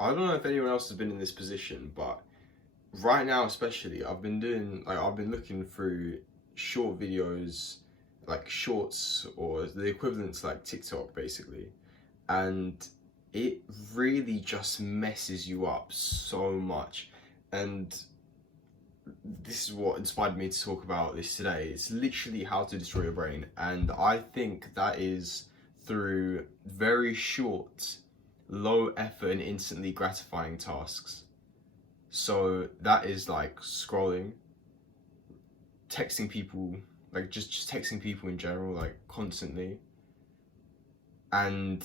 I don't know if anyone else has been in this position, but right now especially, I've been looking through short videos, like shorts or the equivalent to like TikTok basically, and it really just messes you up so much. And this is what inspired me to talk about this today. It's literally how to destroy your brain, and I think that is through very short, low effort and instantly gratifying tasks. So that is like scrolling, texting people, like just texting people in general, like constantly, and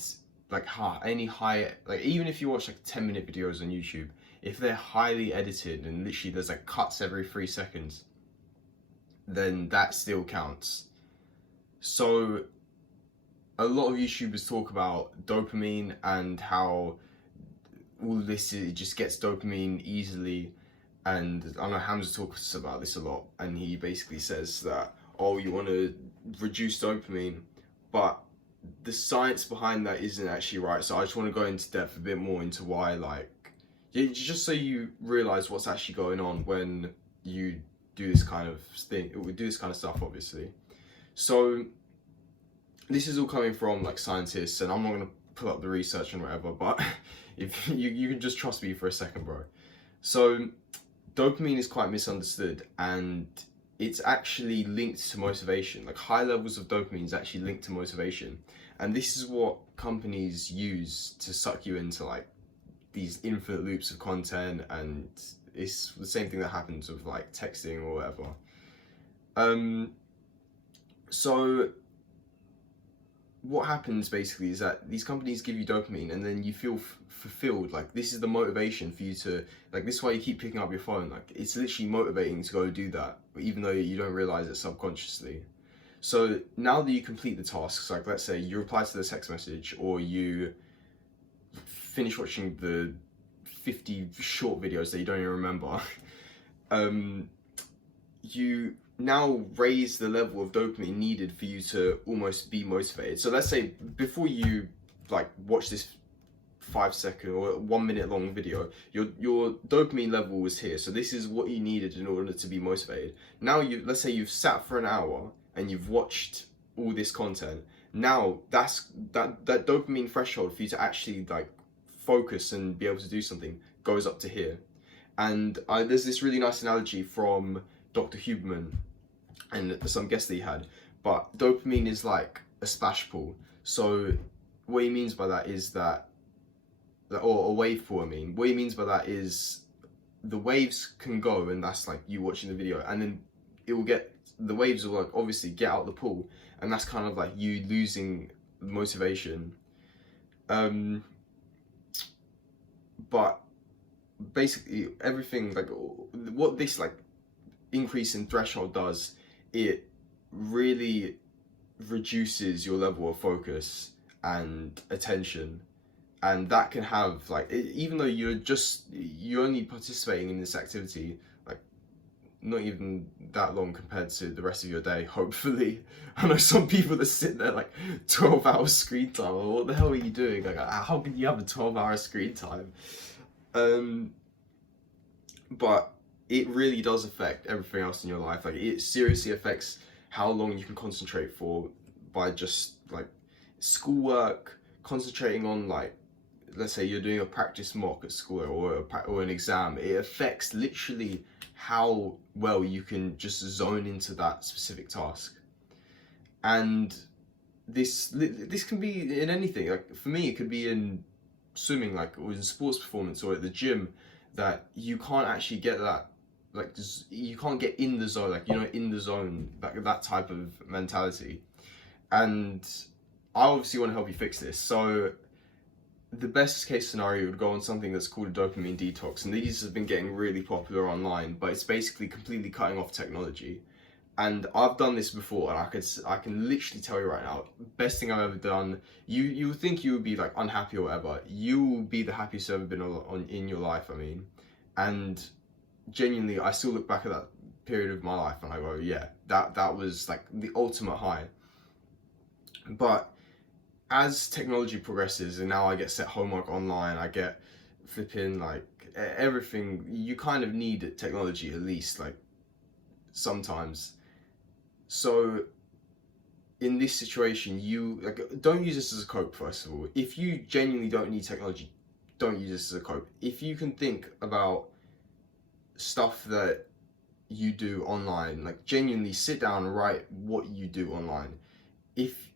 like any high, like even if you watch like 10-minute videos on YouTube, if they're highly edited and literally there's like cuts every 3 seconds, then that still counts. So a lot of YouTubers talk about dopamine and how all this it just gets dopamine easily, and I know Hamza talks about this a lot, and he basically says that, oh, you want to reduce dopamine, but the science behind that isn't actually right. So I just want to go into depth a bit more into why, like, just so you realize what's actually going on when you do this kind of thing, do this kind of stuff, obviously. So this is all coming from like scientists, and I'm not gonna pull up the research and whatever, but if you can just trust me for a second, bro. So dopamine is quite misunderstood, and it's actually linked to motivation. Like high levels of dopamine is actually linked to motivation, and this is what companies use to suck you into like these infinite loops of content, and it's the same thing that happens with like texting or whatever. So what happens basically is that these companies give you dopamine, and then you feel fulfilled. Like this is the motivation for you to, like, this is why you keep picking up your phone. Like it's literally motivating to go do that, but even though you don't realize it subconsciously. So now that you complete the tasks, like let's say you reply to the text message, or you finish watching the 50 short videos that you don't even remember, you now raise the level of dopamine needed for you to almost be motivated. So let's say before you like watch this 5 second or 1 minute long video, your dopamine level was here. So this is what you needed in order to be motivated. Now let's say you've sat for an hour and you've watched all this content. Now that's that dopamine threshold for you to actually like focus and be able to do something goes up to here. And there's this really nice analogy from Dr. Huberman and some guests that he had, but dopamine is like a splash pool. So what he means by that is that, or a wave pool, I mean, what he means by that is the waves can go, and that's like you watching the video, and then the waves will like obviously get out the pool, and that's kind of like you losing motivation. But basically everything, like what this like increase in threshold does, it really reduces your level of focus and attention, and that can have like even though you're only participating in this activity like not even that long compared to the rest of your day, hopefully. I know some people that sit there like 12 hours screen time. Well, what the hell are you doing? Like how can you have a 12-hour screen time? But it really does affect everything else in your life. Like it seriously affects how long you can concentrate for, by just like schoolwork, concentrating on like, let's say you're doing a practice mock at school, or an exam. It affects literally how well you can just zone into that specific task. And this can be in anything. Like for me, it could be in swimming, like, or in sports performance, or at the gym, that you can't actually get that, like you can't get in the zone, like, you know, in the zone, like that type of mentality. And I obviously want to help you fix this. So the best case scenario would go on something that's called a dopamine detox, and these have been getting really popular online, but it's basically completely cutting off technology. And I've done this before, and I can literally tell you right now, best thing I've ever done. You would think you would be like unhappy or whatever. You will be the happiest you've ever been in your life. I mean, and genuinely, I still look back at that period of my life and I go, yeah, that was like the ultimate high. But as technology progresses, and now I get set homework online, I get flipping like everything. You kind of need technology at least, like sometimes. So in this situation, you like don't use this as a cope. First of all, if you genuinely don't need technology, don't use this as a cope. If you can think about stuff that you do online, like genuinely sit down and write what you do online. If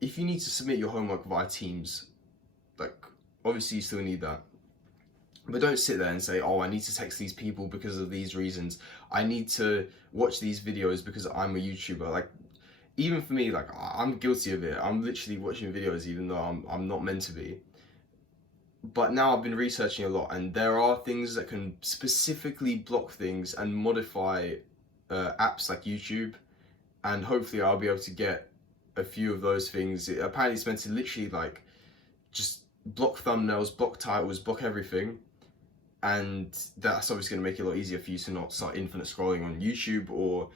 you need to submit your homework via Teams, like obviously you still need that, but don't sit there and say, oh, I need to text these people because of these reasons, I need to watch these videos because I'm a YouTuber. Like even for me, like I'm guilty of it. I'm literally watching videos even though I'm not meant to be. But now I've been researching a lot, and there are things that can specifically block things and modify apps like YouTube, and hopefully I'll be able to get a few of those things. Apparently it's meant to literally like just block thumbnails, block titles, block everything, and that's obviously going to make it a lot easier for you to not start infinite scrolling on YouTube. Or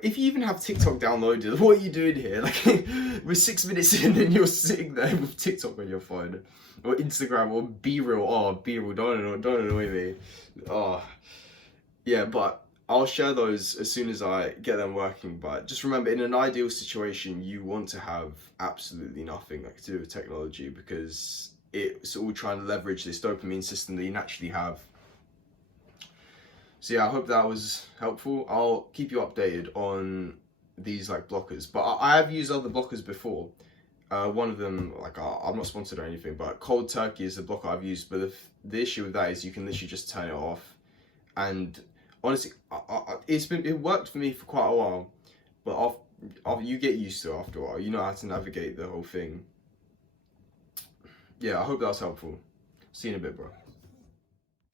if you even have TikTok downloaded, what are you doing here? Like we're 6 minutes in and you're sitting there with TikTok on your phone, or Instagram, or BeReal. Oh, BeReal, don't annoy me. Oh yeah, but I'll share those as soon as I get them working. But just remember, in an ideal situation, you want to have absolutely nothing like to do with technology, because it's all trying to leverage this dopamine system that you naturally have. So yeah, I hope that was helpful. I'll keep you updated on these like blockers, but I have used other blockers before. One of them, like I'm not sponsored or anything, but Cold Turkey is the blocker I've used. But the issue with that is you can literally just turn it off, and honestly, it worked for me for quite a while, but after you get used to it after a while, you know how to navigate the whole thing. Yeah, I hope that was helpful. See you in a bit, bro.